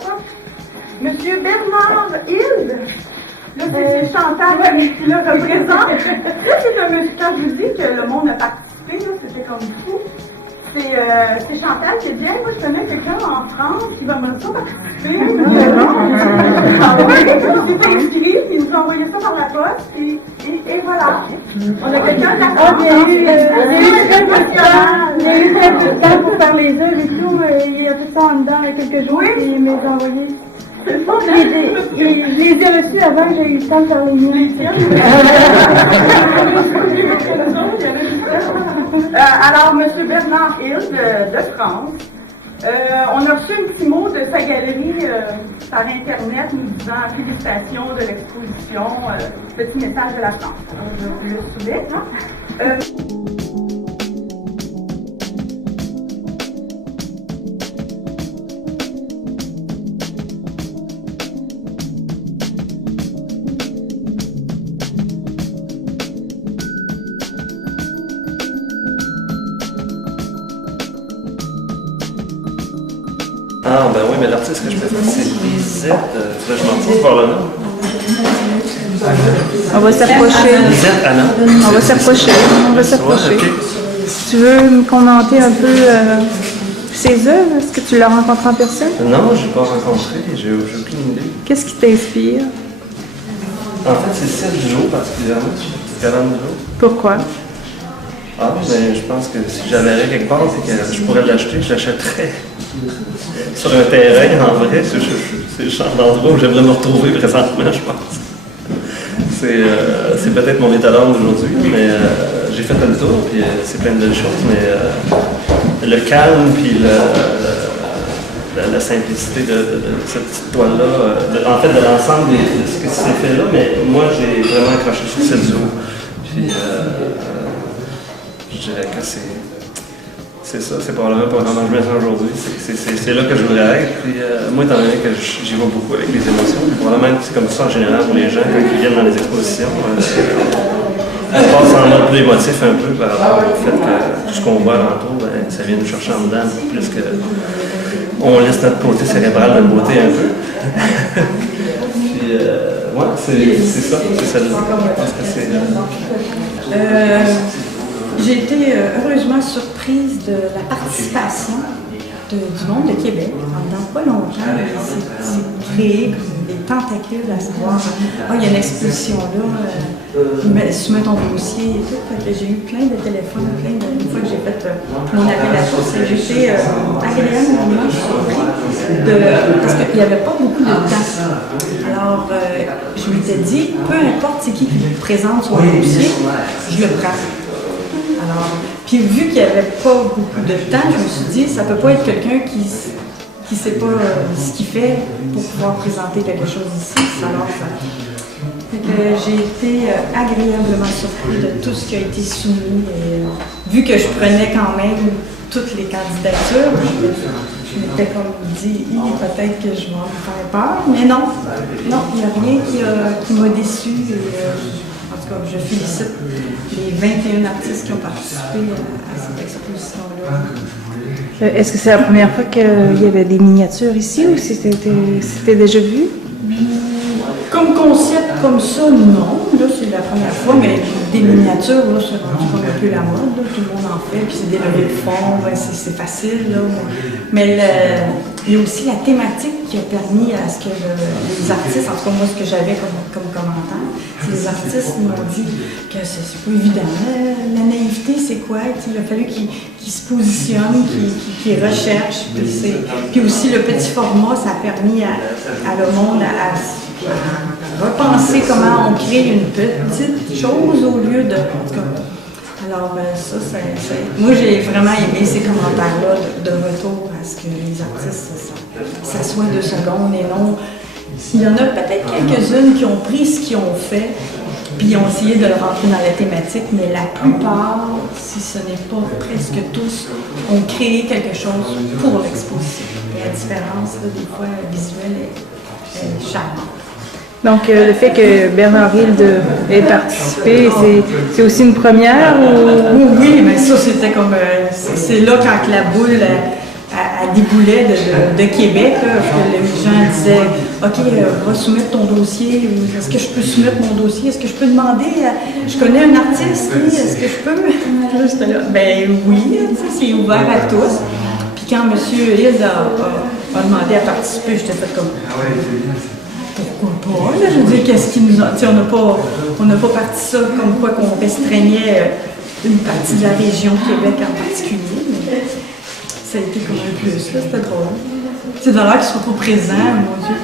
fois. Monsieur Bernard Hilde. Là, c'est Chantal qui le représente. Là, c'est un monsieur, quand je vous dis que le monde a participé, là, c'était comme fou. C'est Chantal qui dit hey, moi je connais quelqu'un en France qui va me faire participer. Il s'est inscrit, il nous a envoyé ça par la poste et voilà. On a quelqu'un de la France. Il y a eu très peu de temps pour faire les œuvres et tout. Il y a tout ça en dedans il y a quelques jours et il m'a envoyé. Je les ai reçus avant, j'ai eu le temps de faire les miens. Alors, M. Bernard Hilde de France, on a reçu un petit mot de sa galerie par Internet nous disant félicitations de l'exposition, petit message de la France. Alors, je le soulève. Ah, ben oui, mais l'artiste que je préfère, c'est Lisette. Je m'en trouve par le nom. On va s'approcher. Lisette Anna. On va s'approcher. On va s'approcher. Ouais, okay. Tu veux me commenter un peu ses œuvres? Est-ce que tu l'as rencontré en personne? Non, je n'ai pas rencontré. J'ai aucune idée. Qu'est-ce qui t'inspire? En fait, c'est celle du jour particulièrement. C'est Caroline du jour. Pourquoi? Ah, mais je pense que si j'avais quelque part, c'est que je pourrais l'acheter, je l'achèterais sur un terrain, en vrai. C'est le genre d'endroit où j'aimerais me retrouver présentement, je pense. C'est peut-être mon état d'âme d'aujourd'hui, mais j'ai fait le tour, puis c'est plein de belles choses, mais le calme, puis la simplicité de cette petite toile-là, en fait, de l'ensemble de ce qui s'est fait là, mais moi, j'ai vraiment accroché sur celle du haut. Puis, je dirais que c'est ça, c'est probablement pas comment je me sens aujourd'hui. C'est là que je voudrais être. Puis, moi, étant donné que j'y vais beaucoup avec les émotions, puis probablement c'est comme ça en général pour les gens quand ils viennent dans les expositions. On passe en mode plus émotif un peu par rapport au fait que tout ce qu'on voit alentour, ben, ça vient nous chercher en dedans, plus que on laisse notre côté cérébral de beauté un peu. Puis, ouais, c'est ça, c'est celle-là. Je pense que c'est. J'ai été heureusement surprise de la participation du monde de Québec. Pendant pas longtemps, c'est créé comme des tentacules à savoir il y a une exposition là, soumets ton dossier et tout. Fait que j'ai eu plein de téléphones, une fois que j'ai fait mon appel à tous, j'ai été agréablement surpris parce qu'il n'y avait pas beaucoup de temps. Alors, je m'étais dit, peu importe c'est qui présente son dossier, je le prends. Alors, puis vu qu'il n'y avait pas beaucoup de temps, je me suis dit, ça ne peut pas être quelqu'un qui ne sait pas ce qu'il fait pour pouvoir présenter quelque chose ici. Alors, j'ai été agréablement surpris de tout ce qui a été soumis. Et, vu que je prenais quand même toutes les candidatures, je m'étais comme dit, peut-être que je vais me faire peur, mais non, il n'y a rien qui m'a déçu. En tout cas, je félicite les 21 artistes qui ont participé à cette exposition-là. Est-ce que c'est la première fois qu'il y avait des miniatures ici ou c'était déjà vu? Comme concept comme ça, non. Là, c'est la première fois, mais des miniatures, là, c'est comme un peu la mode. Là. Tout le monde en fait, puis c'est des levées de fond, c'est facile. Là. Mais il y a aussi la thématique qui a permis à ce que les artistes, en tout cas moi, ce que j'avais comme commentaire, c'est les artistes m'ont dit que c'est pas évident. La naïveté, c'est quoi? Il a fallu qu'ils se positionnent, qu'ils recherchent. Puis aussi, le petit format, ça a permis à le monde à repenser comment on crée une petite chose au lieu de... En tout cas, alors ça, moi j'ai vraiment aimé ces commentaires-là de retour à ce que les artistes s'assoient 2 secondes et non... Il y en a peut-être quelques-unes qui ont pris ce qu'ils ont fait puis ont essayé de le rentrer dans la thématique, mais la plupart, si ce n'est pas presque tous, ont créé quelque chose pour l'exposition. Et la différence, là, des fois, visuelle est charmante. Donc, le fait que Bernard Hilde ait participé, c'est aussi une première ou... Oui, mais ça, c'était comme... c'est là quand la boule a déboulait de Québec, là, que les gens disaient « OK, va soumettre ton dossier. Est-ce que je peux soumettre mon dossier? Est-ce que je peux demander je connais un artiste, oui, est-ce que je peux? » Là, j'étais là, ben oui, c'est ouvert à tous. Puis quand M. Hill a demandé à participer, j'étais fait comme pourquoi pas? Là, je veux dire, qu'est-ce qui nous a. On n'a pas parti ça comme quoi qu'on restreignait une partie de la région Québec en particulier. Ça a été comme un plus, là, c'était drôle. C'est dans l'air qu'ils ne sont pas présents, mon Dieu.